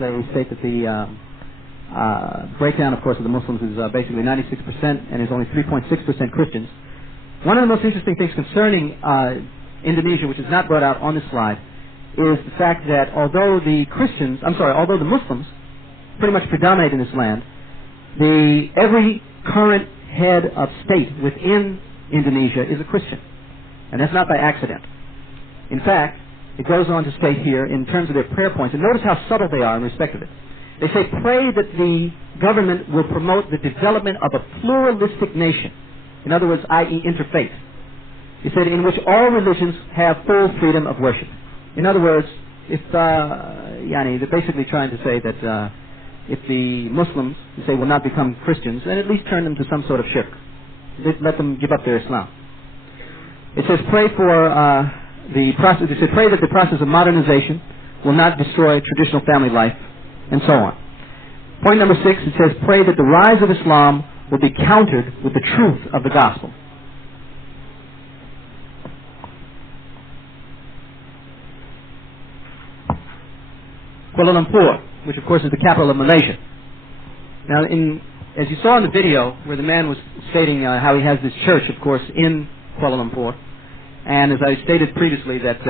they state that the breakdown, of course, of the Muslims is basically 96% and is only 3.6% Christians. One of the most interesting things concerning Indonesia, which is not brought out on this slide, is the fact that although the Muslims pretty much predominate in this land, every current head of state within Indonesia is a Christian. And that's not by accident. In fact, it goes on to state here in terms of their prayer points, and notice how subtle they are in respect of it. They say, pray that the government will promote the development of a pluralistic nation. In other words, i.e. interfaith. He said, in which all religions have full freedom of worship. In other words, if they're basically trying to say that if the Muslims, you say, will not become Christians, then at least turn them to some sort of shirk. Let them give up their Islam. It says, pray for the process. It says, pray that the process of modernization will not destroy traditional family life, and so on. Point number 6, it says, pray that the rise of Islam will be countered with the truth of the gospel. Kuala Lumpur, which of course is the capital of Malaysia. Now, as you saw in the video where the man was stating how he has this church, of course, in Kuala Lumpur, and as I stated previously that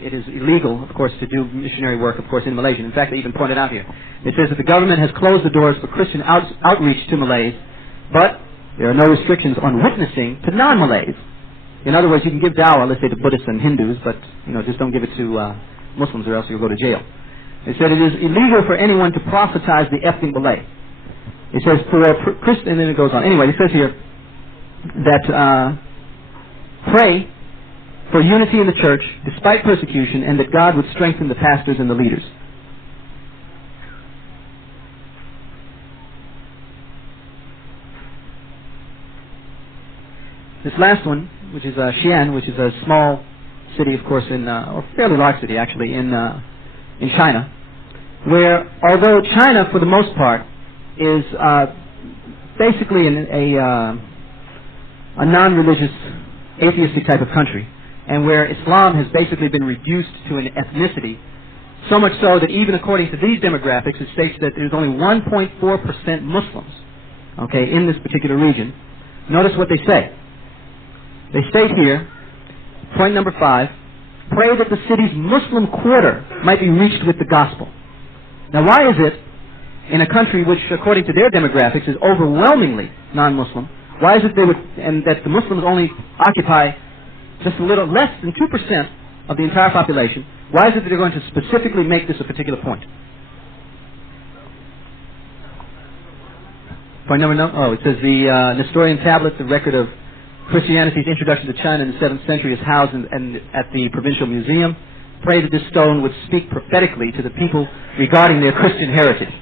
it is illegal, of course, to do missionary work, of course, in Malaysia. In fact, they even pointed out here. It says that the government has closed the doors for Christian outreach to Malays, but there are no restrictions on witnessing to non-Malays. In other words, you can give dawah, let's say, to Buddhists and Hindus, but just don't give it to Muslims, or else you'll go to jail. It said it is illegal for anyone to proselytize the ethnic Malay. It says for Christian, and then it goes on. Anyway, it says here that pray for unity in the church despite persecution, and that God would strengthen the pastors and the leaders. This last one, which is Xi'an, which is a small city, of course, or fairly large city actually, in China, where although China, for the most part, is basically a non-religious, atheistic type of country, and where Islam has basically been reduced to an ethnicity, so much so that even according to these demographics, it states that there's only 1.4% Muslims, okay, in this particular region. Notice what they say. They state here, point number 5, pray that the city's Muslim quarter might be reached with the gospel. Now, why is it, in a country which, according to their demographics, is overwhelmingly non-Muslim, why is it that the Muslims only occupy just a little less than 2% of the entire population? Why is it that they're going to specifically make this a particular point? Point number it says the Nestorian tablet, the record of Christianity's introduction to China in the 7th century, is housed at the Provincial Museum. Pray that this stone would speak prophetically to the people regarding their Christian heritage.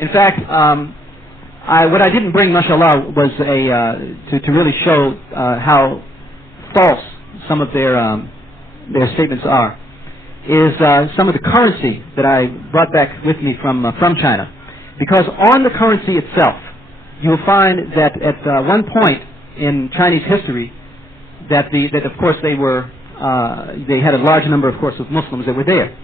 In fact, what I didn't bring, mashallah, was to really show how false some of their statements are, is some of the currency that I brought back with me from China. Because on the currency itself, you will find that at one point in Chinese history, that of course they had a large number, of course, of Muslims that were there.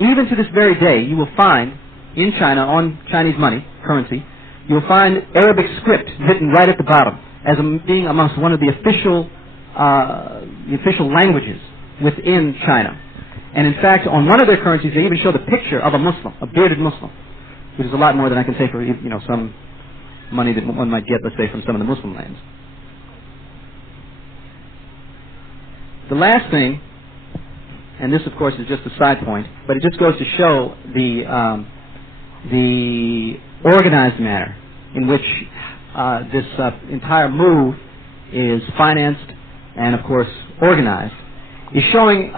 Even to this very day, you will find in China, on Chinese money, currency, you will find Arabic script written right at the bottom as being amongst one of the official languages within China. And in fact, on one of their currencies, they even show the picture of a Muslim, a bearded Muslim, which is a lot more than I can say for some money that one might get, let's say, from some of the Muslim lands. The last thing, and this of course is just a side point, but it just goes to show the organized manner in which this entire move is financed and of course organized, is showing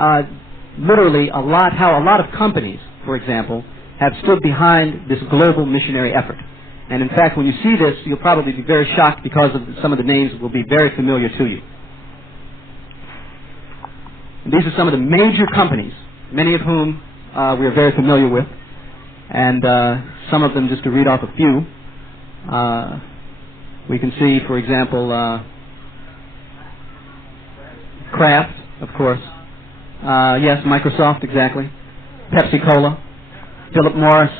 literally how a lot of companies, for example, have stood behind this global missionary effort. And in fact, when you see this, you'll probably be very shocked because of some of the names will be very familiar to you. And these are some of the major companies, many of whom we are very familiar with, and some of them, just to read off a few, we can see, for example, Kraft, of course, yes, Microsoft, exactly, Pepsi-Cola, Philip Morris,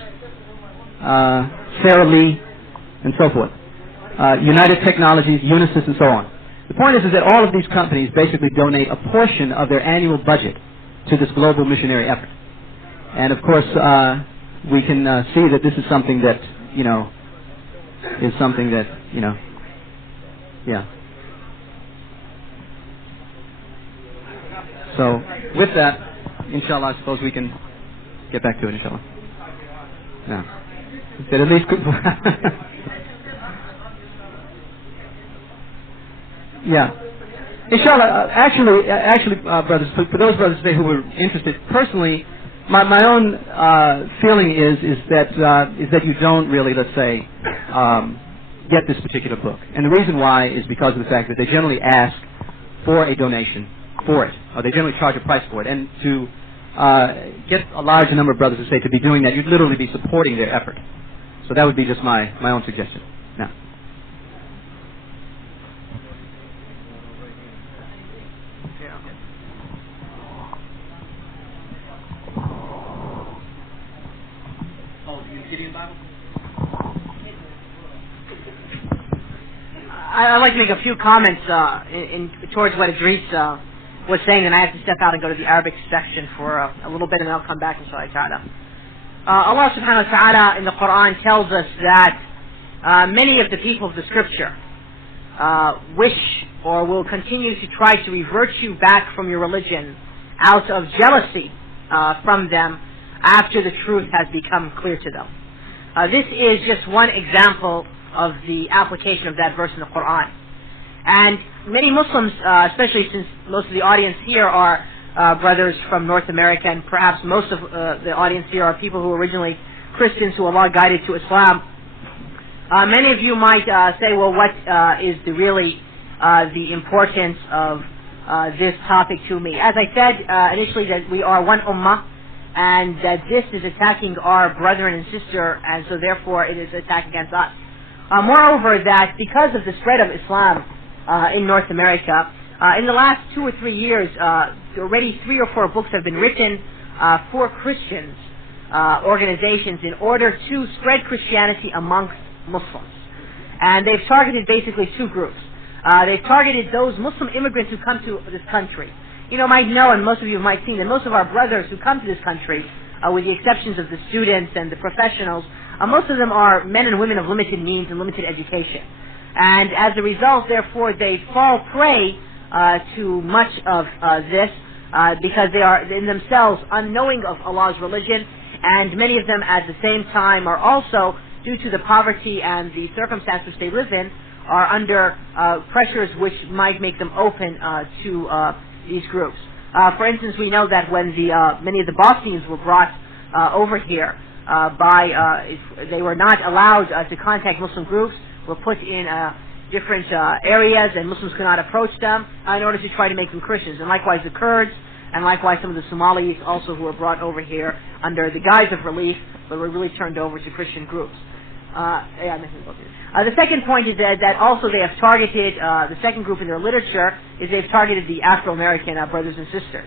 Sara Lee, and so forth. United Technologies, Unisys, and so on. The point is that all of these companies basically donate a portion of their annual budget to this global missionary effort. And of course, we can see that this is something that, yeah. So, with that, inshallah, I suppose we can get back to it, inshallah. Yeah. That at least yeah. Inshallah, actually, brothers, for those brothers today who were interested, personally, my own feeling is that you don't really, let's say, get this particular book. And the reason why is because of the fact that they generally ask for a donation for it, or they generally charge a price for it. And to get a large number of brothers to say to be doing that, you'd literally be supporting their effort. So that would be just my own suggestion. Now. I'd like to make a few comments towards what Idris was saying, and I have to step out and go to the Arabic section for a little bit, and then I'll come back inshallah ta'ala. Allah subhanahu wa ta'ala in the Qur'an tells us that many of the people of the scripture wish or will continue to try to revert you back from your religion out of jealousy from them after the truth has become clear to them. This is just one example of the application of that verse in the Qur'an. And many Muslims, especially since most of the audience here are brothers from North America, and perhaps most of the audience here are people who were originally Christians who Allah guided to Islam. Many of you might say, well, what is the importance of this topic to me? As I said initially, that we are one ummah, and that this is attacking our brethren and sister, and so therefore it is an attack against us. Moreover, that because of the spread of Islam in North America, in the last 2 or 3 years, already 3 or 4 books have been written for Christians organizations in order to spread Christianity amongst Muslims. And they've targeted basically 2 groups. They've targeted those Muslim immigrants who come to this country. You might know, and most of you might have seen, that most of our brothers who come to this country, with the exceptions of the students and the professionals, most of them are men and women of limited means and limited education. And as a result, therefore, they fall prey to much of this because they are in themselves unknowing of Allah's religion, and many of them at the same time are also, due to the poverty and the circumstances they live in, are under pressures which might make them open to these groups. For instance, we know that when many of the Bosnians were brought over here, they were not allowed to contact Muslim groups, were put in different areas, and Muslims could not approach them in order to try to make them Christians. And likewise the Kurds, and likewise some of the Somalis also who were brought over here under the guise of relief, but were really turned over to Christian groups. The second point is that also they have targeted, the second group in their literature, is they've targeted the Afro-American brothers and sisters,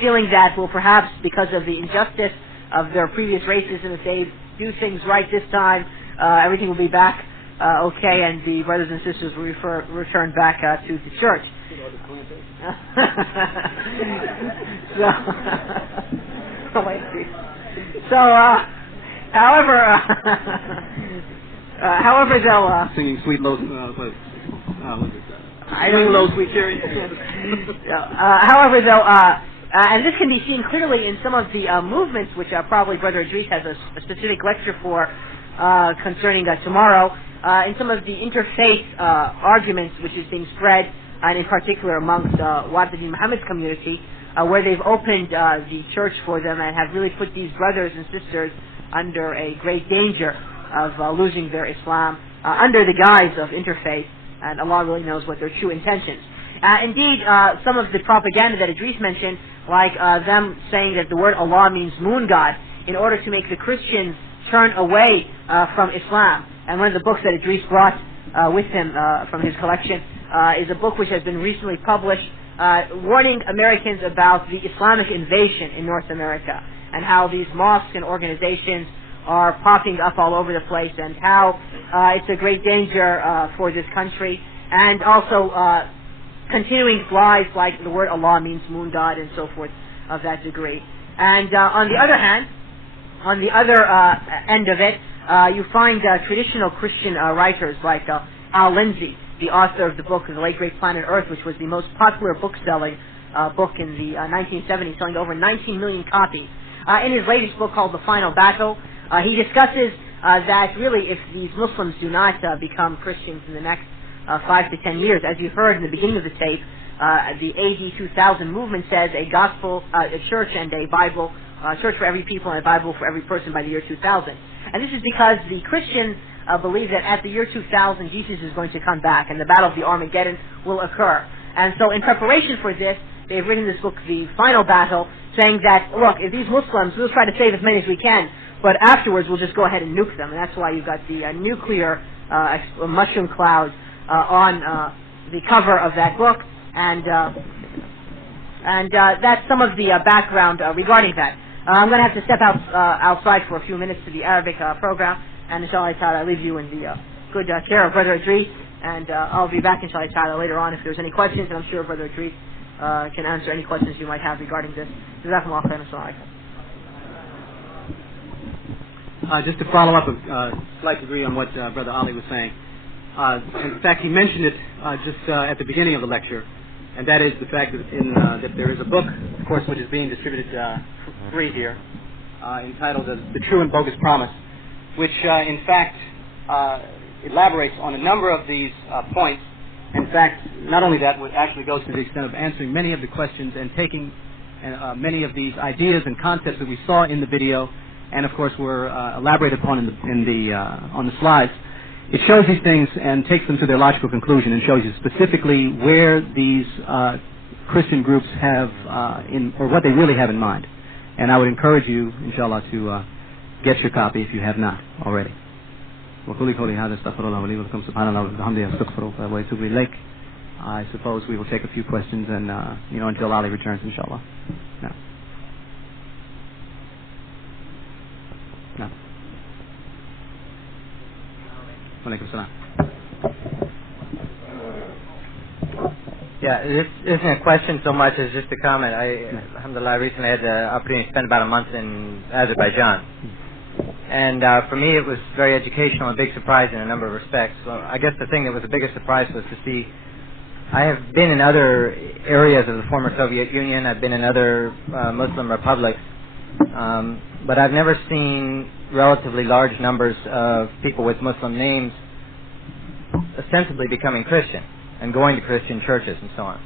feeling that, well, perhaps because of the injustice of their previous racism, if they do things right this time, everything will be back okay, and the brothers and sisters will return back to the church. However, they'll singing sweet low, low sweet cherry. However, though, and this can be seen clearly in some of the movements, which probably Brother Idris has a specific lecture for concerning tomorrow, in some of the interfaith arguments which is being spread, and in particular amongst Wahid Muhammad's community, where they've opened the church for them and have really put these brothers and sisters under a great danger of losing their Islam under the guise of interfaith, and Allah really knows what their true intentions. Indeed, some of the propaganda that Idris mentioned, like them saying that the word Allah means moon god, in order to make the Christians turn away from Islam. And one of the books that Idris brought with him from his collection is a book which has been recently published warning Americans about the Islamic invasion in North America. and how these mosques and organizations are popping up all over the place, and how it's a great danger for this country, and also continuing lies like the word Allah means moon god and so forth of that degree. And on the other hand, on the other end of it, you find traditional Christian writers like Al Lindsay, the author of the book The Late Great Planet Earth, which was the most popular book-selling book in the 1970s, selling over 19 million copies. In his latest book called The Final Battle, he discusses that really if these Muslims do not become Christians in the next 5 to 10 years, as you heard in the beginning of the tape, the AD 2000 movement says a gospel, a church and a Bible, church for every people and a Bible for every person by the year 2000. And this is because the Christians believe that at the year 2000 Jesus is going to come back and the Battle of the Armageddon will occur. And so in preparation for this, they've written this book, The Final Battle, saying that, look, if these Muslims, we'll try to save as many as we can, but afterwards we'll just go ahead and nuke them. And that's why you've got the nuclear mushroom cloud on the cover of that book. And that's some of the background regarding that. I'm going to have to step outside for a few minutes to the Arabic program, and inshallah ta'ala I leave you in the good care of Brother Idris, and I'll be back inshallah ta'ala later on if there's any questions, and I'm sure Brother Idris can answer any questions you might have regarding this. Jazakumullah khairan. Assalamu alaikum. Just to follow up a slight degree on what Brother Ali was saying. In fact, he mentioned it just at the beginning of the lecture, and that is the fact that, that there is a book, of course, which is being distributed for free here, entitled The True and Bogus Promise, which in fact elaborates on a number of these points. In fact, not only that, it actually goes to the extent of answering many of the questions and taking many of these ideas and concepts that we saw in the video, and of course were elaborated upon on the slides. It shows these things and takes them to their logical conclusion and shows you specifically where these Christian groups have or what they really have in mind. And I would encourage you, inshallah, to get your copy if you have not already. I suppose we will take a few questions and until Ali returns, inshallah. No. No. Walaikum salam. Yeah, this isn't a question so much as just a comment. Alhamdulillah, recently had the opportunity to spend about a month in Azerbaijan. And for me it was very educational and a big surprise in a number of respects. So I guess the thing that was the biggest surprise was to see, I have been in other areas of the former Soviet Union, I've been in other Muslim republics, but I've never seen relatively large numbers of people with Muslim names ostensibly becoming Christian and going to Christian churches and so on.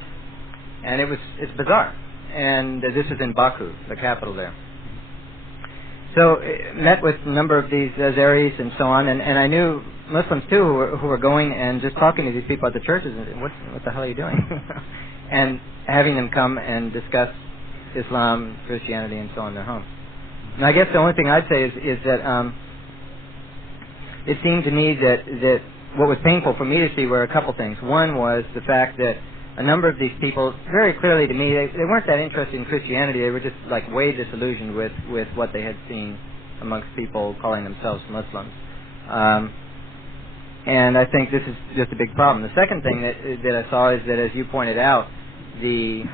And it's bizarre. And this is in Baku, the capital there. So met with a number of these Azeris and so on, and I knew Muslims too who were going and just talking to these people at the churches and what the hell are you doing? And having them come and discuss Islam, Christianity, and so on in their homes. And I guess the only thing I'd say is that it seemed to me that what was painful for me to see were a couple things. One was the fact that a number of these people, very clearly to me, they weren't that interested in Christianity. They were just like way disillusioned with what they had seen amongst people calling themselves Muslims. And I think this is just a big problem. The second thing that I saw is that, as you pointed out, the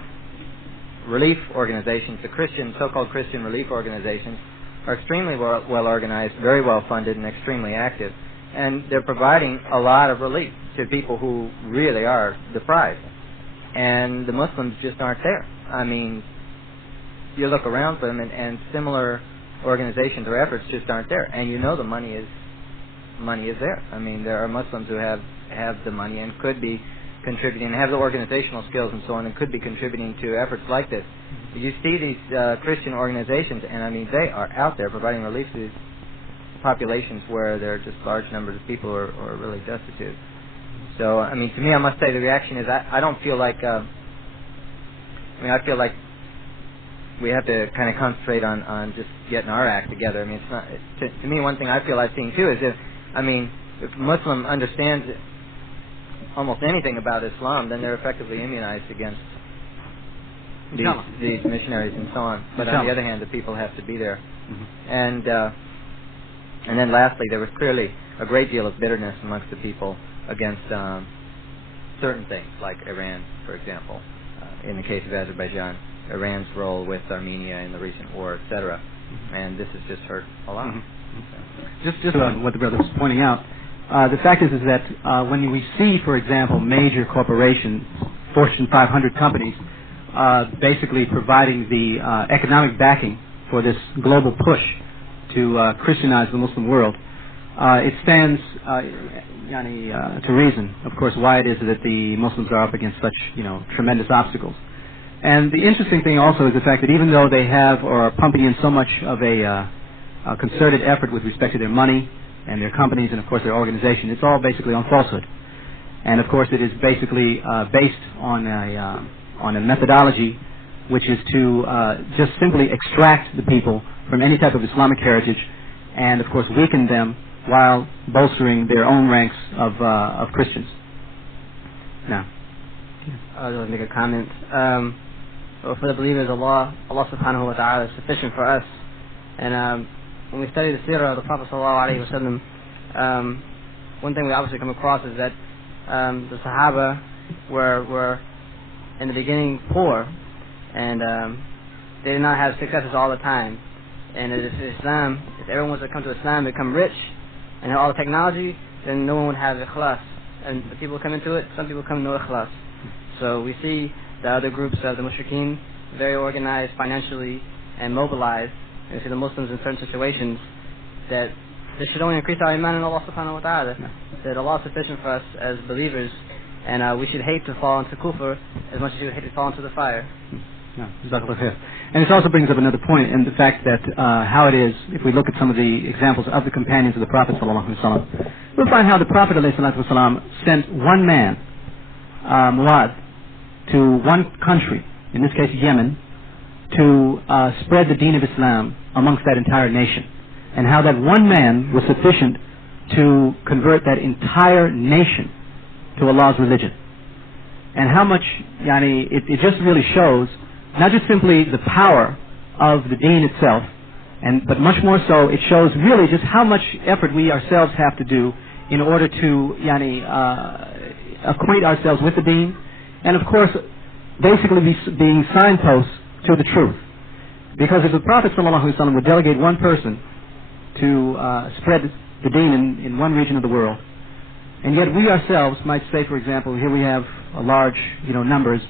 relief organizations, the so-called Christian relief organizations, are extremely well organized, very well funded, and extremely active. And they're providing a lot of relief to people who really are deprived. And the Muslims just aren't there. I mean, you look around for them, and similar organizations or efforts just aren't there. And the money is there. I mean, there are Muslims who have the money and could be contributing, have the organizational skills and so on, and could be contributing to efforts like this. You see these Christian organizations, and I mean, they are out there providing relief to these populations where there are just large numbers of people who are really destitute. So, I mean, to me, I must say the reaction is I don't feel like, I feel like we have to kind of concentrate on just getting our act together. I mean, it's not, to me, one thing I feel I've seen too is if a Muslim understands almost anything about Islam, then they're effectively immunized against these missionaries and so on. But on the other hand, the people have to be there. And then lastly, there was clearly a great deal of bitterness amongst the people against certain things, like Iran, for example. In the case of Azerbaijan, Iran's role with Armenia in the recent war, etc. And this has just hurt a lot. Just what the brother was pointing out, the fact is that when we see, for example, major corporations, Fortune 500 companies, basically providing the economic backing for this global push to Christianize the Muslim world, it stands to reason, of course, why it is that the Muslims are up against such, tremendous obstacles. And the interesting thing also is the fact that even though they have or are pumping in so much of a concerted effort with respect to their money and their companies and, of course, their organization, it's all basically on falsehood. And, of course, it is basically based on a methodology which is to just simply extract the people from any type of Islamic heritage and, of course, weaken them while bolstering their own ranks of Christians. Now, I was going to make a comment. For the believers, Allah subhanahu wa ta'ala is sufficient for us. And when we study the seerah of the Prophet sallallahu alaihi wasallam, one thing we obviously come across is that the Sahaba were in the beginning poor, and they did not have successes all the time. And if everyone was to come to Islam, become rich, and have all the technology, then no one would have ikhlas. And the people come into it, some people come no ikhlas. So we see the other groups of the mushrikeen very organized financially and mobilized. And we see the Muslims in certain situations that this should only increase our iman in Allah subhanahu wa ta'ala. That Allah is sufficient for us as believers, and we should hate to fall into kufr as much as you would hate to fall into the fire. And this also brings up another point, and the fact that how it is, if we look at some of the examples of the companions of the Prophet ﷺ, we'll find how the Prophet ﷺ sent one man, Muad, to one country, in this case Yemen, to spread the deen of Islam amongst that entire nation, and how that one man was sufficient to convert that entire nation to Allah's religion. And how much, it just really shows not just simply the power of the deen itself, but much more so, it shows really just how much effort we ourselves have to do in order to acquaint ourselves with the deen, and of course, basically being signposts to the truth. Because if the Prophet ﷺ would delegate one person to spread the deen in one region of the world, and yet we ourselves might say, for example, here we have a large, numbers,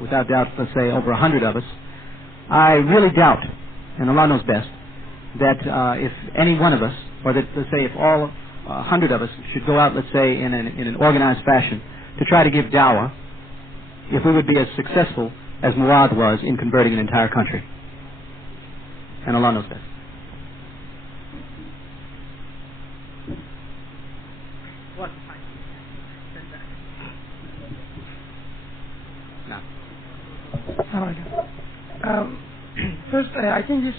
without doubt, let's say over 100 of us, I really doubt, and Allah knows best, that if any one of us, or that, let's say, if all 100 of us should go out, let's say, in an organized fashion to try to give da'wah, if we would be as successful as Muad was in converting an entire country. And Allah knows best. First, I think this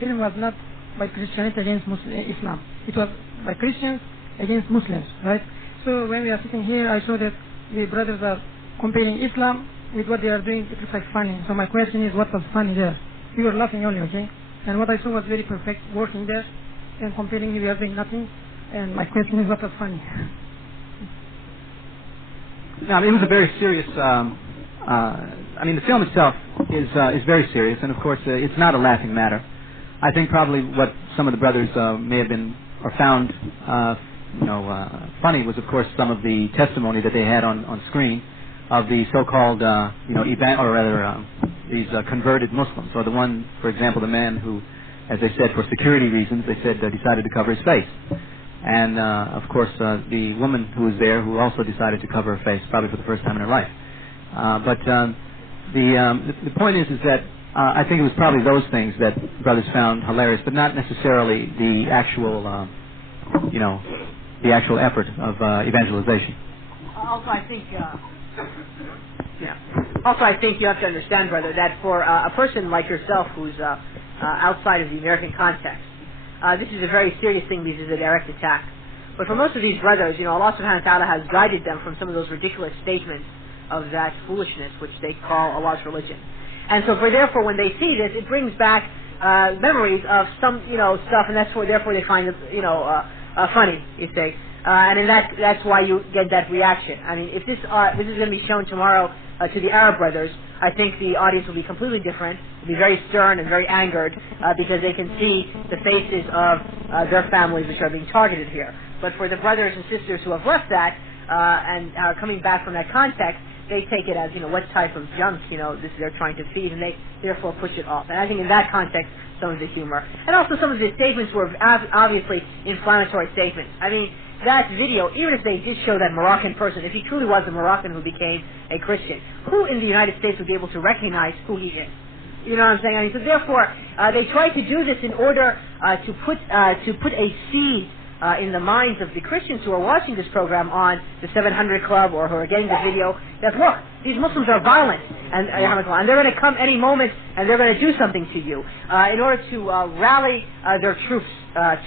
film was not by Christianity against Islam. It was by Christians against Muslims, right? So when we are sitting here, I saw that the brothers are comparing Islam with what they are doing. It looks like funny. So my question is, what was funny there? We were laughing only, okay? And what I saw was very perfect, working there, and comparing, we are doing nothing. And my question is, what was funny? Now, it was a very serious. The film itself is very serious, and of course, it's not a laughing matter. I think probably what some of the brothers may have been or found, funny was, of course, some of the testimony that they had on screen of the so-called, these converted Muslims, or the one, for example, the man who, as they said, for security reasons, they said decided to cover his face, and of course, the woman who was there who also decided to cover her face, probably for the first time in her life. But the point is that I think it was probably those things that brothers found hilarious, but not necessarily the actual, the actual effort of evangelization. Also, I think you have to understand, brother, that for a person like yourself who's outside of the American context, this is a very serious thing. This is a direct attack. But for most of these brothers, Allah subhanahu wa ta'ala has guided them from some of those ridiculous statements of that foolishness which they call Allah's religion. And so therefore when they see this, it brings back memories of some stuff, and therefore they find it funny, you say. And that's why you get that reaction. I mean, if this is going to be shown tomorrow to the Arab brothers, I think the audience will be completely different. Will be very stern and very angered because they can see the faces of their families which are being targeted here. But for the brothers and sisters who have left that and are coming back from that context, they take it as what type of junk this they're trying to feed, and they therefore push it off. And I think in that context, some of the humor and also some of the statements were obviously inflammatory statements. I mean, that video, even if they did show that Moroccan person, if he truly was a Moroccan who became a Christian, who in the United States would be able to recognize who he is? You know what I'm saying? I mean, so therefore, they try to do this in order to put a seed in the minds of the Christians who are watching this program on the 700 Club or who are getting the video, that look, these Muslims are violent and they're going to come any moment and they're going to do something to you in order to rally their troops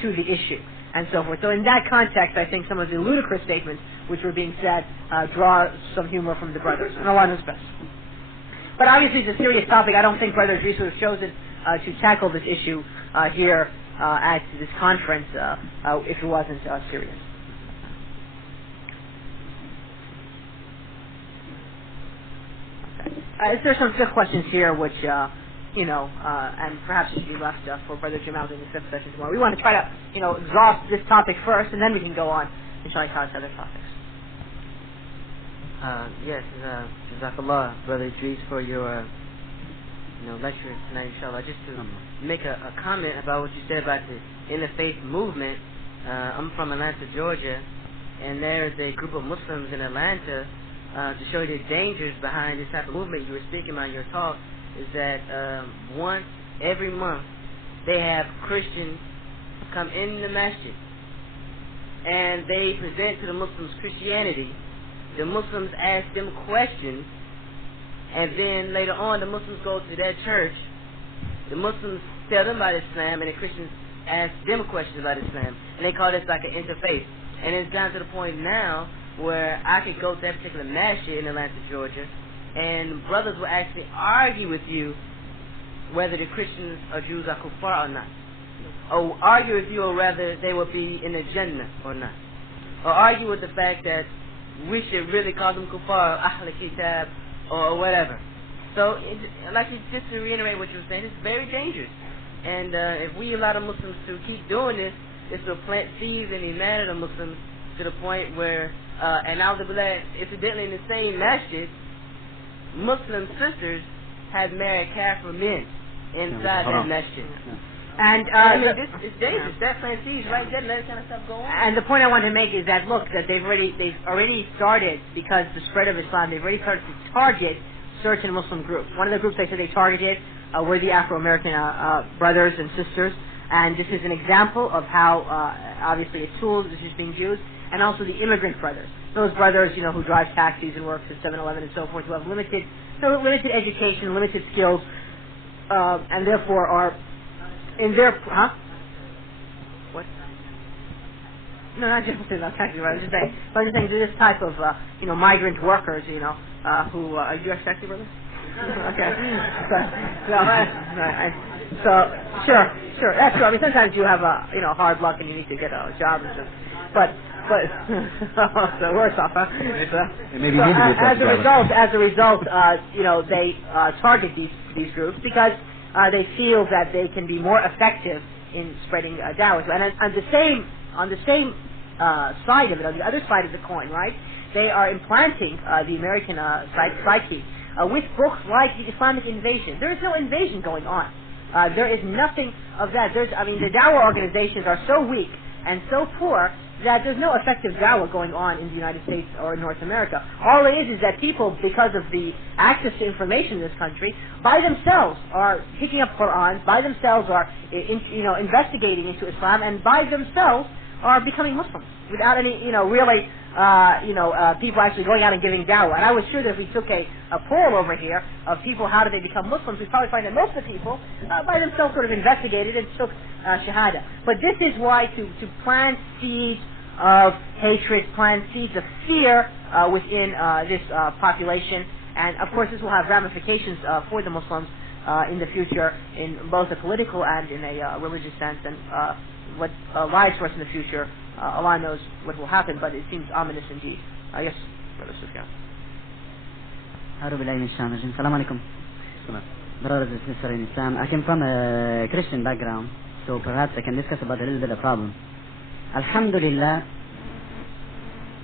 to the issue and so forth. So in that context, I think some of the ludicrous statements which were being said draw some humor from the brothers, and Allah knows best. But obviously it's a serious topic. I don't think Brother Idris would have chosen to tackle this issue here at this conference if it wasn't serious. Okay. There's some good questions here which, and perhaps it should be left for Brother Jamal in the fifth session tomorrow. We want to try to, exhaust this topic first, and then we can go on, inshallah, to other topics. Yes, Jazakallah, Brother Idris, for your lecture tonight, inshallah. Just to make a comment about what you said about the interfaith movement. I'm from Atlanta, Georgia, and there's a group of Muslims in Atlanta to show you the dangers behind this type of movement you were speaking about in your talk, is that once every month they have Christians come in the masjid and they present to the Muslims Christianity. The Muslims ask them questions, and then later on the Muslims go to their church. The Muslims tell them about Islam, and the Christians ask them questions about Islam, and they call this like an interfaith. And it's gotten to the point now where I could go to that particular masjid in Atlanta, Georgia, and brothers will actually argue with you whether the Christians or Jews are kuffar or not, or argue with you or whether they will be in the Jannah or not, or argue with the fact that we should really call them kuffar, ahl kitab, or whatever. So, just to reiterate what you were saying, it's very dangerous. And if we allow the Muslims to keep doing this, this will plant seeds in the man of the Muslims to the point where, and incidentally in the same masjid, Muslim sisters had married Kafir men inside that masjid. And it's dangerous. That plant seeds right there, let that kind of stuff go on. And the point I want to make is that look, that they've already started, because the spread of Islam, they've already started to target certain Muslim groups. One of the groups they said they targeted were the Afro-American brothers and sisters, and this is an example of how obviously a tool is just being used, and also the immigrant brothers. Those brothers, who drive taxis and work at 7-Eleven and so forth, who have limited education, limited skills, and therefore are in their what? No, not just taxi drivers. I'm just saying this type of migrant workers, who are you a taxi brother? Okay. So sure, that's true. I mean, sometimes you have hard luck and you need to get a job and stuff, but so worse off, huh? Maybe as a result, they target these groups because they feel that they can be more effective in spreading da'wah. And on the same side of it, on the other side of the coin, right? They are implanting the American psyche with books like the Islamic Invasion. There is no invasion going on. There is nothing of that. The da'wah organizations are so weak and so poor that there's no effective da'wah going on in the United States or in North America. All it is that people, because of the access to information in this country, by themselves are picking up Qur'an, by themselves are investigating into Islam, and by themselves are becoming Muslims without any people actually going out and giving da'wah. And I was sure that if we took a poll over here of people, how do they become Muslims, we'd probably find that most of the people by themselves sort of investigated and took shahada. But this is why to plant seeds of hatred, plant seeds of fear within this population. And of course this will have ramifications for the Muslims in the future in both a political and in a religious sense. And what lies for us in the future, Allah knows what will happen, but it seems ominous indeed. Yes, Brother Sufyan. Assalamu alaikum. Brothers and sisters in Islam, I came from a Christian background, so perhaps I can discuss about a little bit of problem. Alhamdulillah,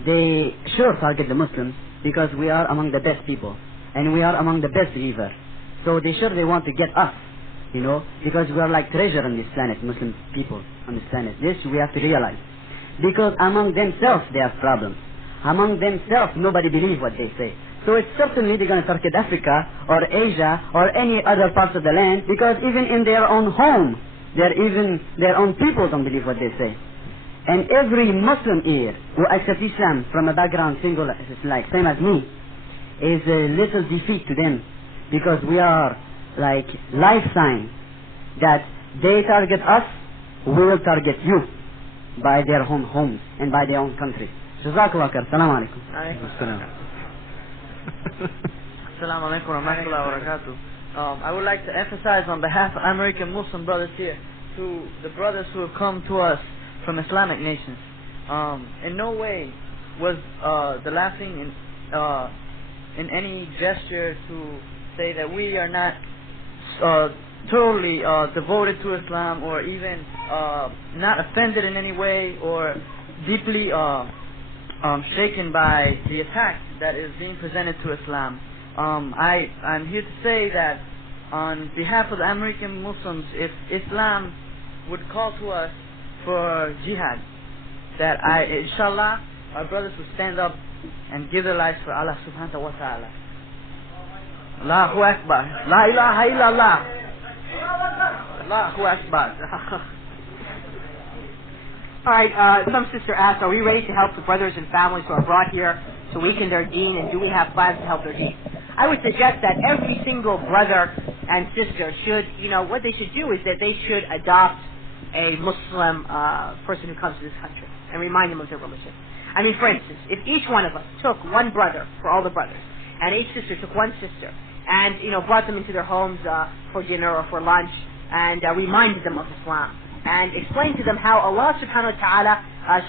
they sure target the Muslims because we are among the best people and we are among the best believers. So they want to get us, you know, because we are like treasure on this planet, Muslim people on this planet. This we have to realize. Because among themselves they have problems. Among themselves nobody believes what they say. So it's certainly they're going to target Africa or Asia or any other parts of the land, because even in their own home, their own people don't believe what they say. And every Muslim here who accepts Islam from a background single, like same as me, is a little defeat to them, because we are like life sign that they target us, we will target you by their own homes and by their own country. Jazakallah khair. Assalamu alaikum. Assalamu alaikum wa rahmatullahi wa barakatuh. I would like to emphasize on behalf of American Muslim brothers here, to the brothers who have come to us from Islamic nations. In no way was the laughing in any gesture to say that we are not totally devoted to Islam, or even not offended in any way, or deeply shaken by the attack that is being presented to Islam. I'm here to say that on behalf of the American Muslims, if Islam would call to us for jihad, that inshallah, our brothers will stand up and give their lives for Allah subhanahu wa ta'ala. Allahu Akbar. La ilaha illallah. Allahu Akbar. Alright, some sister asked, are we ready to help the brothers and families who are brought here to weaken their deen, and do we have plans to help their deen? I would suggest that every single brother and sister should, what they should do is that they should adopt a Muslim person who comes to this country and remind them of their religion. I mean, for instance, if each one of us took one brother for all the brothers, and each sister took one sister, and, brought them into their homes for dinner or for lunch, and reminded them of Islam, and explain to them how Allah subhanahu wa ta'ala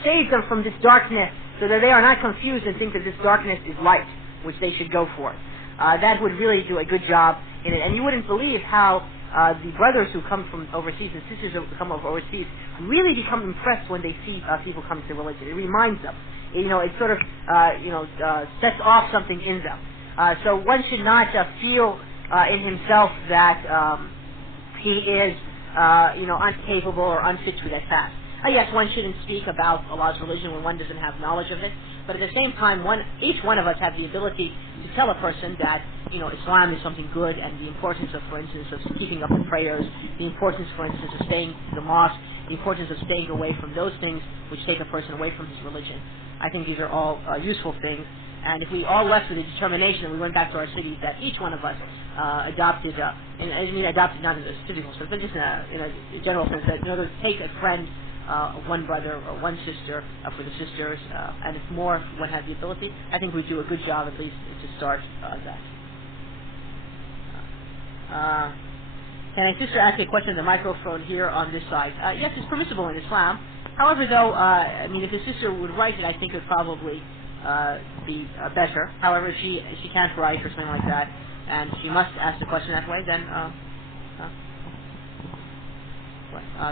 saves them from this darkness, so that they are not confused and think that this darkness is light, which they should go for. That would really do a good job in it. And you wouldn't believe how the brothers who come from overseas and sisters who come from overseas really become impressed when they see people come to religion. It reminds them. It sort of sets off something in them. So one should not feel in himself that he is incapable or unfit for that task. Yes, one shouldn't speak about Allah's religion when one doesn't have knowledge of it, but at the same time, each one of us have the ability to tell a person that Islam is something good, and the importance of, for instance, of keeping up the prayers, the importance, for instance, of staying to the mosque, the importance of staying away from those things which take a person away from his religion. I think these are all useful things, and if we all left with the determination and we went back to our cities, that each one of us adopted, and I mean adopted not in a physical sense, but just in a general sense, that in other words, take a friend, one brother or one sister for the sisters, and if more one had the ability, I think we'd do a good job at least to start that. Can a sister ask a question on the microphone here on this side? Yes, it's permissible in Islam. However, though, I mean, if the sister would write it, I think it would probably be better. However, if she can't write or something like that, and she must ask the question that way, then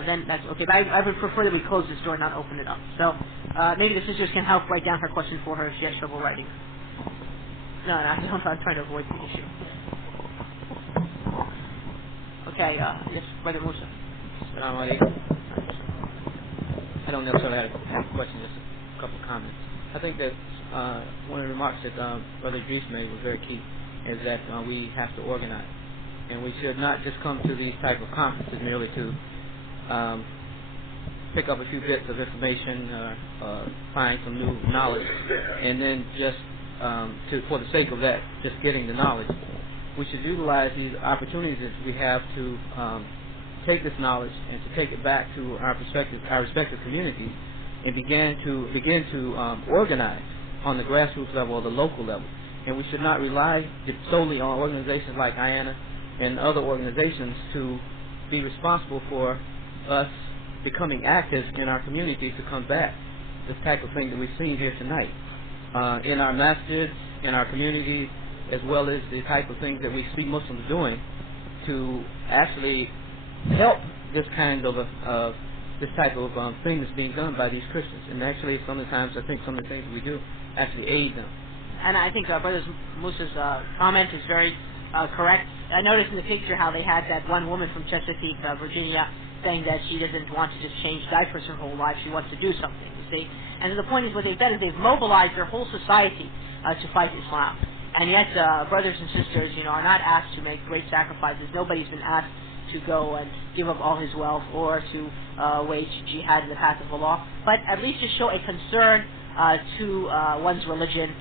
then that's okay. But I would prefer that we close this door and not open it up. So maybe the sisters can help write down her question for her if she has trouble writing. No, I don't. I'm trying to avoid the issue. Okay, yes, Brother Musa. Assalamu alaikum. I don't necessarily have a question, just a couple of comments. I think that one of the remarks that Brother Idris made was very key, is that we have to organize. And we should not just come to these type of conferences merely to pick up a few bits of information, find some new knowledge, and then just for the sake of that, just getting the knowledge. We should utilize these opportunities that we have to take this knowledge and to take it back to our respective communities and begin to organize on the grassroots level or the local level. And we should not rely solely on organizations like IANA and other organizations to be responsible for us becoming active in our community to combat this type of thing that we've seen here tonight in our masjids, in our community, as well as the type of things that we see Muslims doing to actually help this kind of this type of thing that's being done by these Christians. And actually, sometimes I think some of the things we do actually aid them. And I think Brother Musa's comment is very correct. I noticed in the picture how they had that one woman from Chesapeake, Virginia, saying that she doesn't want to just change diapers her whole life, she wants to do something, you see. And the point is, what they've done is they've mobilized their whole society to fight Islam. And yet, brothers and sisters, are not asked to make great sacrifices. Nobody's been asked to go and give up all his wealth or to wage jihad in the path of Allah, but at least to show a concern to one's religion,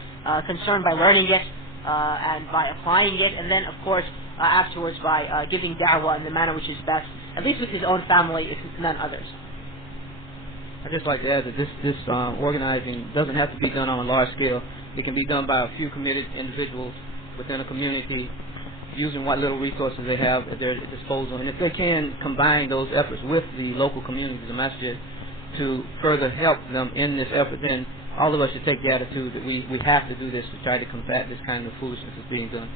concern by learning it and by applying it, and then, of course, afterwards by giving da'wah in the manner which is best, at least with his own family, if none others. I'd just like to add that this organizing doesn't have to be done on a large scale. It can be done by a few committed individuals within a community, using what little resources they have at their disposal. And if they can combine those efforts with the local community, the masjid, to further help them in this effort, then all of us should take the attitude that we have to do this to try to combat this kind of foolishness that's being done.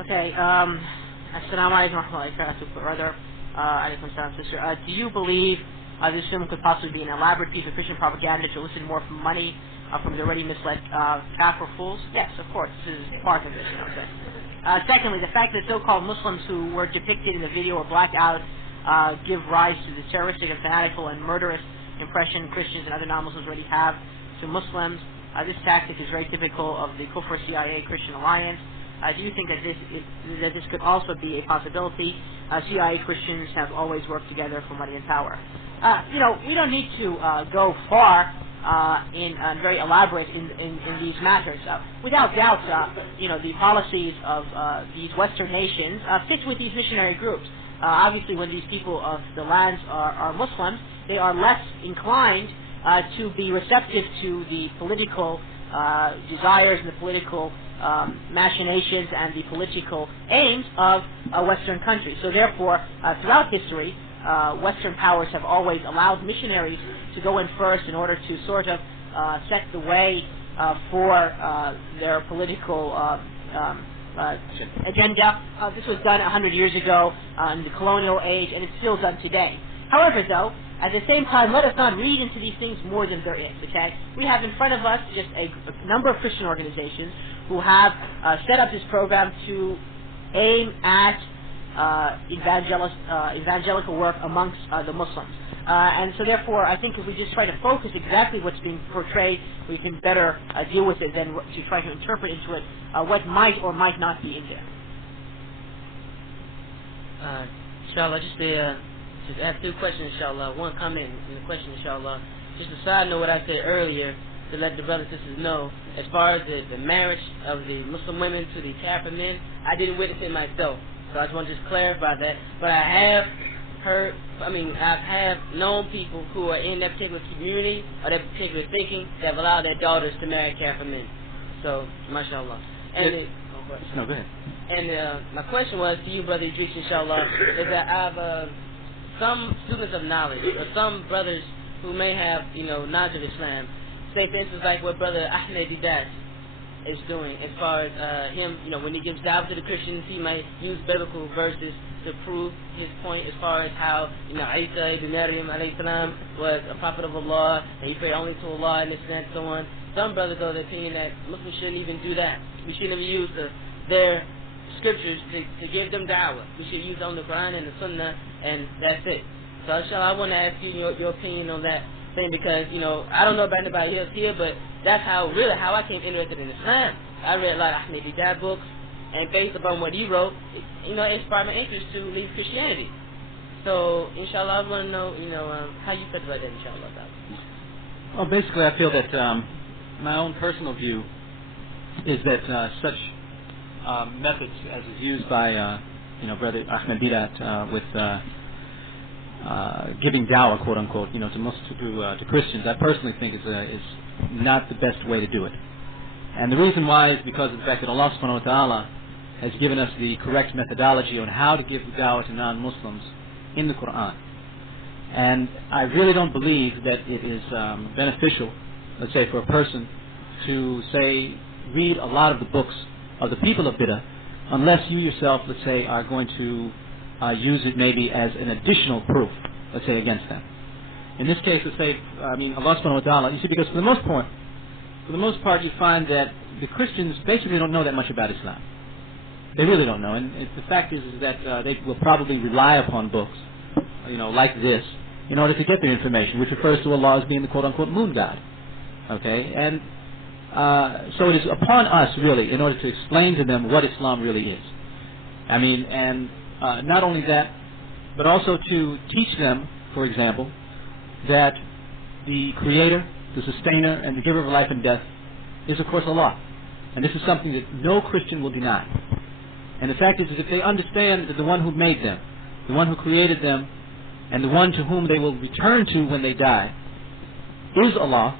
Okay, Assalamu alaikum wa rahmatullahi wa barakatuh, brother. Alaikum salam, sister. Do you believe this film could possibly be an elaborate piece of Christian propaganda to elicit more money from the already misled kafir fools? Yes, of course, this is part of this, secondly, the fact that so-called Muslims who were depicted in the video were blacked out give rise to the terroristic and fanatical and murderous impression Christians and other non-Muslims already have to Muslims. This tactic is very typical of the Kufr CIA Christian alliance. Do you think that this could also be a possibility? CIA Christians have always worked together for money and power. We don't need to go far in very elaborate in these matters. Without doubt, the policies of these Western nations fit with these missionary groups. Obviously, when these people of the lands are Muslims, they are less inclined to be receptive to the political desires and the political machinations and the political aims of Western countries. So therefore, throughout history, Western powers have always allowed missionaries to go in first in order to sort of set the way for their political agenda. This was done 100 years ago in the colonial age, and it's still done today. However, though, at the same time, let us not read into these things more than there is, okay? We have in front of us just a number of Christian organizations who have set up this program to aim at evangelical work amongst the Muslims. And so therefore, I think if we just try to focus exactly what's being portrayed, we can better deal with it than to try to interpret into it what might or might not be in there. Inshallah, just ask two questions, inshallah. One comment and a question, inshallah. Just a side note what I said earlier to let the brothers and sisters know, as far as the marriage of the Muslim women to the kafir men, I didn't witness it myself. So I just want to just clarify that. But I have known people who are in that particular community or that particular thinking that have allowed their daughters to marry kafir men. So, mashallah. And no, go ahead. And my question was to you, Brother Idris, inshallah, is that I have some students of knowledge, or some brothers who may have, knowledge of Islam, say for instance like what Brother Ahmed Idris is doing as far as him, when he gives da'wah to the Christians, he might use biblical verses to prove his point as far as how, Isa ibn Maryam alayhi salam was a prophet of Allah, and he prayed only to Allah and this and so on. Some brothers are of the opinion that Muslims shouldn't even do that. We shouldn't even use their scriptures to give them da'wah. We should use only the Qur'an and the Sunnah, and that's it. So inshallah, I want to ask you your opinion on that thing, because I don't know about anybody else here, but that's how I came interested in Islam. I read a lot of Ahmed Didat books, and based upon what he wrote, it inspired my interest to leave Christianity. So inshallah, I want to know how you feel about that, inshallah. Well, basically, I feel that my own personal view is that such methods as is used by Brother Ahmed Didat with giving dawah, quote unquote, to Christians, I personally think is not the best way to do it. And the reason why is because of the fact that Allah subhanahu wa ta'ala has given us the correct methodology on how to give dawah to non-Muslims in the Qur'an. And I really don't believe that it is beneficial, let's say, for a person to, say, read a lot of the books of the people of bid'ah, unless you yourself, let's say, are going to use it maybe as an additional proof, let's say, against them. In this case, let's say, Allah subhanahu wa ta'ala, you see, because for the most part, you find that the Christians basically don't know that much about Islam. They really don't know, and the fact is that they will probably rely upon books, like this, in order to get their information, which refers to Allah as being the quote-unquote moon god. Okay, and so it is upon us, really, in order to explain to them what Islam really is. And not only that, but also to teach them, for example, that the Creator, the Sustainer, and the Giver of life and death is, of course, Allah. And this is something that no Christian will deny. And the fact is if they understand that the one who made them, the one who created them, and the one to whom they will return to when they die is Allah,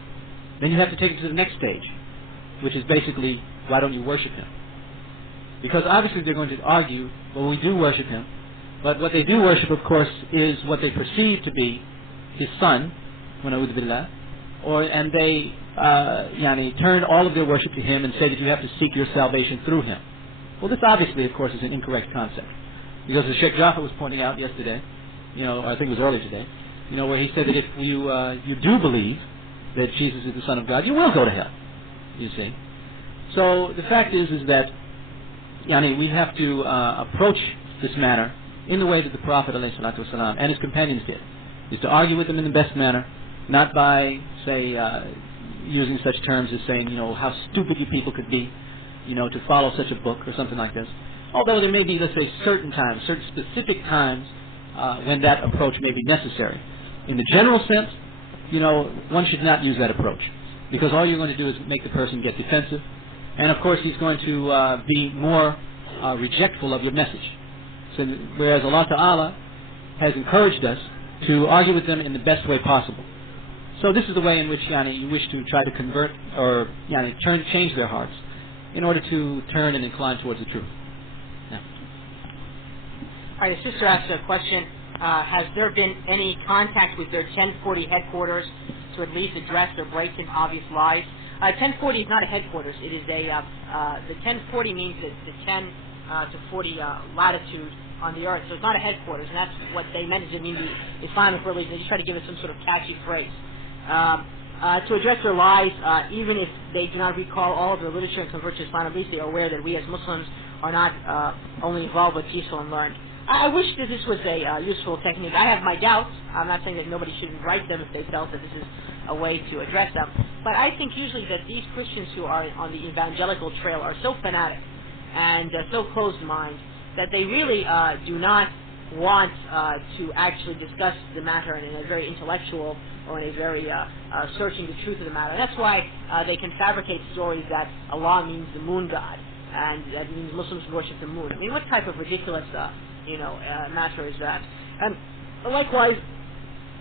then you have to take it to the next stage, which is basically, why don't you worship Him? Because obviously they're going to argue, well, we do worship Him, but what they do worship, of course, is what they perceive to be His Son, and they turn all of their worship to Him and say that you have to seek your salvation through Him. Well, this obviously, of course, is an incorrect concept, because as Sheikh Jaffa was pointing out yesterday, I think it was earlier today, where he said that if you do believe that Jesus is the Son of God, you will go to hell. You see. So the fact is that we have to approach this matter in the way that the Prophet ﷺ and his companions did, is to argue with them in the best manner, not by, say, using such terms as saying, how stupid you people could be, to follow such a book or something like this. Although there may be, let's say, certain specific times when that approach may be necessary. In the general sense, one should not use that approach, because all you're going to do is make the person get defensive, and of course he's going to be more rejectful of your message. So, whereas Allah Ta'ala has encouraged us to argue with them in the best way possible. So this is the way in which you wish to try to convert or change their hearts in order to turn and incline towards the truth. Yeah. All right, the sister asked a question. Has there been any contact with their 1040 headquarters to at least address their blatant obvious lies? 1040 is not a headquarters. It is the 1040 means that the 10 to 40 latitude on the earth. So it's not a headquarters, and that's what they meant. It didn't mean the Islamic religion. They just try to give it some sort of catchy phrase. To address their lies, even if they do not recall all of their literature and convert to Islam, at least they are aware that we as Muslims are not only involved but peaceful and learned. I wish that this was a useful technique. I have my doubts. I'm not saying that nobody shouldn't write them if they felt that this is a way to address them. But I think usually that these Christians who are on the evangelical trail are so fanatic and so closed-minded that they really do not want to actually discuss the matter in a very intellectual or in a very searching the truth of the matter. And that's why they can fabricate stories that Allah means the moon god and that means Muslims worship the moon. I mean, what type of ridiculous matter is that? And likewise,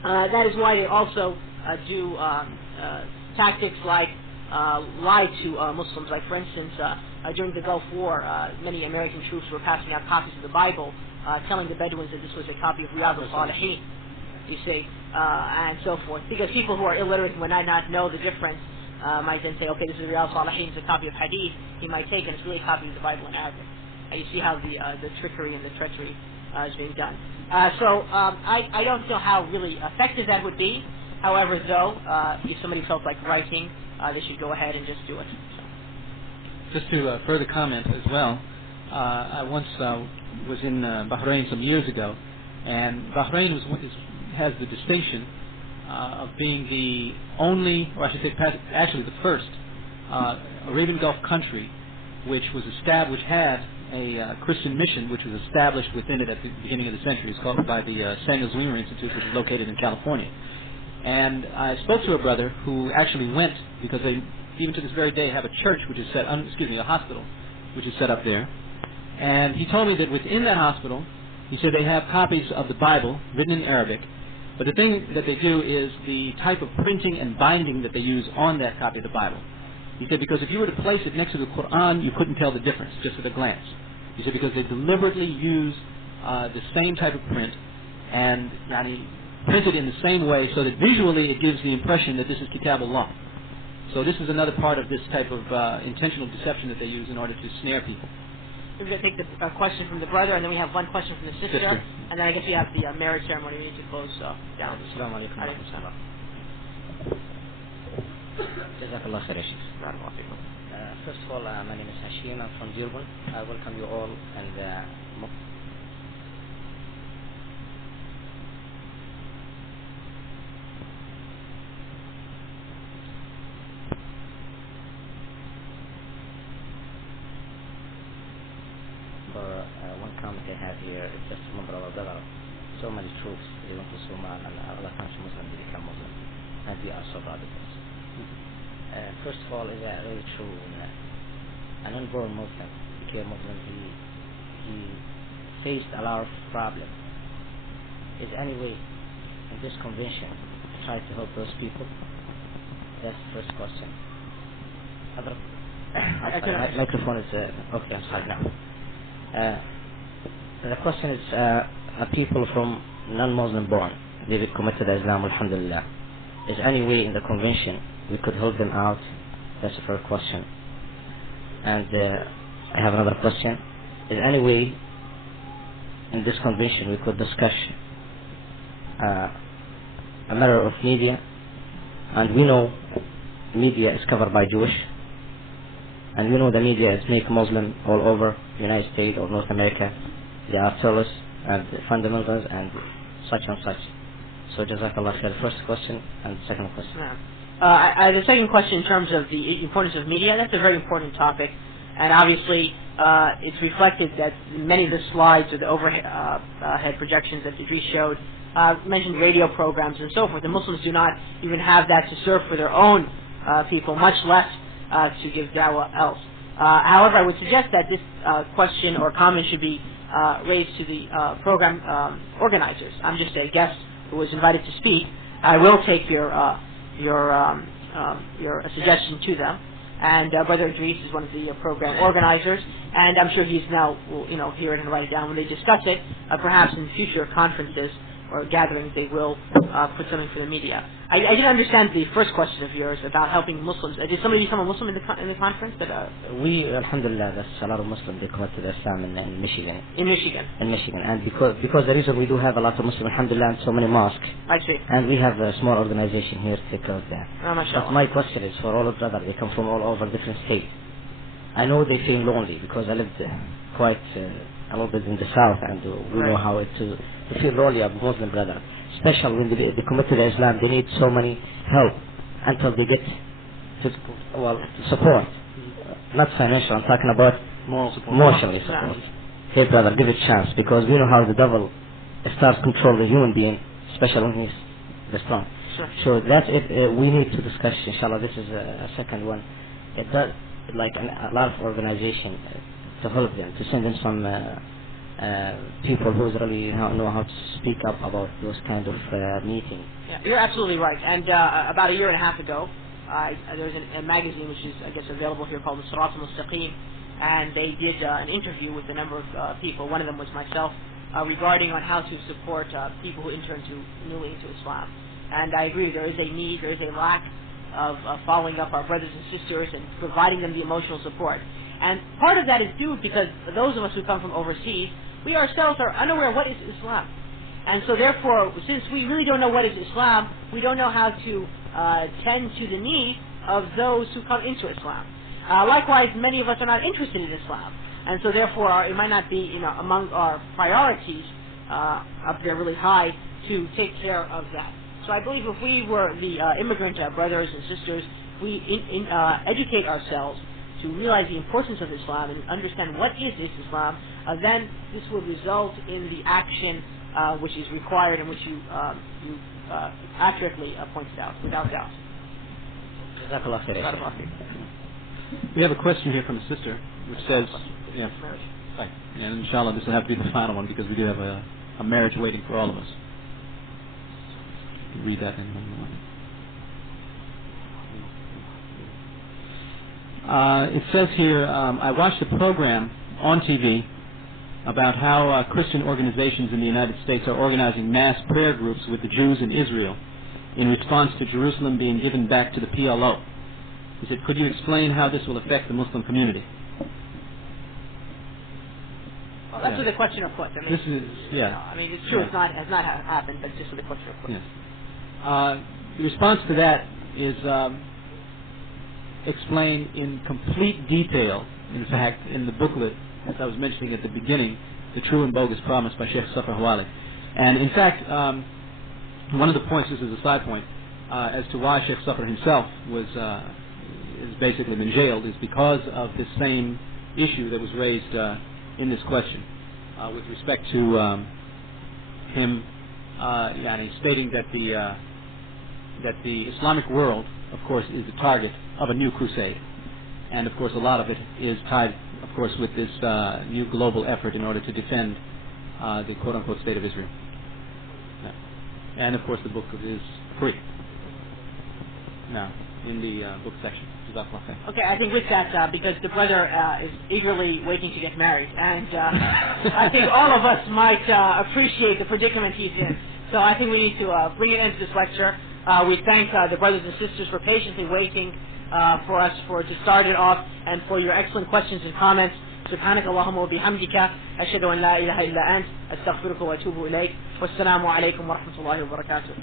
that is why they also do tactics like lie to Muslims. Like, for instance, during the Gulf War, many American troops were passing out copies of the Bible, telling the Bedouins that this was a copy of Riyadh al-Salihin, you see, and so forth. Because people who are illiterate and would not know the difference might then say, okay, this is Riyadh al-Salihin, it's a copy of Hadith. He might take it, it's really a copy of the Bible in Arabic. You see how the trickery and the treachery is being done. So I don't know how really effective that would be. However, though, if somebody felt like writing, they should go ahead and just do it. So. Just to further comment as well, I once was in Bahrain some years ago, and Bahrain has the distinction of being the only, or I should say actually the first, Arabian Gulf country which had a Christian mission which was established within it at the beginning of the century. It's called by the Samuel Zwemer Institute, which is located in California. And I spoke to a brother who actually went, because they, even to this very day, have a church which is a hospital, which is set up there. And he told me that within that hospital, he said they have copies of the Bible written in Arabic, but the thing that they do is the type of printing and binding that they use on that copy of the Bible. He said because if you were to place it next to the Qur'an, you couldn't tell the difference just at a glance. He said because they deliberately use the same type of print and printed in the same way so that visually it gives the impression that this is Kitabullah. So this is another part of this type of intentional deception that they use in order to snare people. We're going to take the question from the brother, and then we have one question from the sister. And then I guess we have the marriage ceremony. We need to close down. Assalamu alaikum wa rahmatullah. Jazakallah khair, Sheikh. First of all, my name is Hashim. I'm from Durban. I welcome you all and one comment I have here is just remember our brother, so many troops, they went to Somal and Allah turns Muslim, they become Muslim, and we are so proud of this. First of all, is that really true? An unborn Muslim became Muslim, he faced a lot of problems. Is any way in this convention to try to help those people? That's the first question. Microphone is okay, I'm sorry now. The question is, people from non-Muslim born, they've committed Islam, alhamdulillah. Is any way in the convention we could help them out? That's the first question. And I have another question. Is any way in this convention we could discuss a matter of media? And we know media is covered by Jewish, and we know the media is make Muslim all over United States or North America. They are terrorists and fundamentals and such and such. So Jazakallah khair. First question and second question. The second question in terms of the importance of media, that's a very important topic. And obviously it's reflected that many of the slides or the overhead projections that Idris showed mentioned radio programs and so forth. The Muslims do not even have that to serve for their own people, much less to give da'wah else. However, I would suggest that this question or comment should be raised to the program organizers. I'm just a guest who was invited to speak. I will take your suggestion to them. And Brother Idris is one of the program organizers, and I'm sure he's now will hear it and write it down when they discuss it. Perhaps in future conferences or gatherings, they will put something for the media. I didn't understand the first question of yours about helping Muslims. Did somebody become a Muslim in the conference? We, alhamdulillah, that's a lot of Muslims. They converted to Islam in Michigan. In Michigan. In Michigan, and because the reason we do have a lot of Muslims, alhamdulillah, and so many mosques. I see. And we have a small organization here to take care of that. But my question is for all of brothers. They come from all over different states. I know they feel lonely because I lived quite a little bit in the south, and we know how it is. They feel lonely as Muslim brother, especially when they commit to Islam. They need so many help until they get support, not financial. I'm talking about emotionally support. Hey brother, give it a chance, because we know how the devil starts controlling the human being, especially when he's strong. So that's it. We need to discuss. Inshallah, this is a second one. It does like a lot of organization to help them, to send in some people who really know how to speak up about those kind of meetings. Yeah, you're absolutely right. And about a year and a half ago, there was a magazine which is, I guess, available here called Sirat al-Mustaqim, and they did an interview with a number of people. One of them was myself, regarding on how to support people who enter newly into Islam. And I agree, there is a need, there is a lack of following up our brothers and sisters and providing them the emotional support. And part of that is due because those of us who come from overseas, we ourselves are unaware what is Islam. And so therefore, since we really don't know what is Islam, we don't know how to tend to the needs of those who come into Islam. Likewise, many of us are not interested in Islam. And so therefore, it might not be among our priorities up there really high to take care of that. So I believe if we were the immigrant brothers and sisters, we educate ourselves to realize the importance of Islam and understand what is Islam, then this will result in the action which is required and which you accurately pointed out, without doubt. We have a question here from a sister, which says, yeah, right. And inshallah, this will have to be the final one because we do have a marriage waiting for all of us. Read that in one moment. It says here, I watched a program on TV about how Christian organizations in the United States are organizing mass prayer groups with the Jews in Israel in response to Jerusalem being given back to the PLO. He said, could you explain how this will affect the Muslim community? Well, that's what the question of course. I mean, this is, yeah. I mean, it's true. It has not happened, but just for the question of course. Yes. The response to that is explained in complete detail, in fact, in the booklet, as I was mentioning at the beginning, The True and Bogus Promise by Sheikh Safar Hawali. And in fact, one of the points, this is a side point, as to why Sheikh Safar himself has basically been jailed is because of this same issue that was raised in this question with respect to him stating that the Islamic world, of course, is the target of a new crusade. And, of course, a lot of it is tied, of course, with this new global effort in order to defend the quote-unquote State of Israel. Yeah. And, of course, the book is free now in the book section. Okay, I think with that, because the brother is eagerly waiting to get married, and I think all of us might appreciate the predicament he's in. So I think we need to bring an end to this lecture. We thank the brothers and sisters for patiently waiting for us to start it off, and for your excellent questions and comments. سبحانك اللهم وبحمدك أشهد أن لا إله إلا أنت أستغفرك وأتوب إليك والسلام عليكم ورحمة الله وبركاته.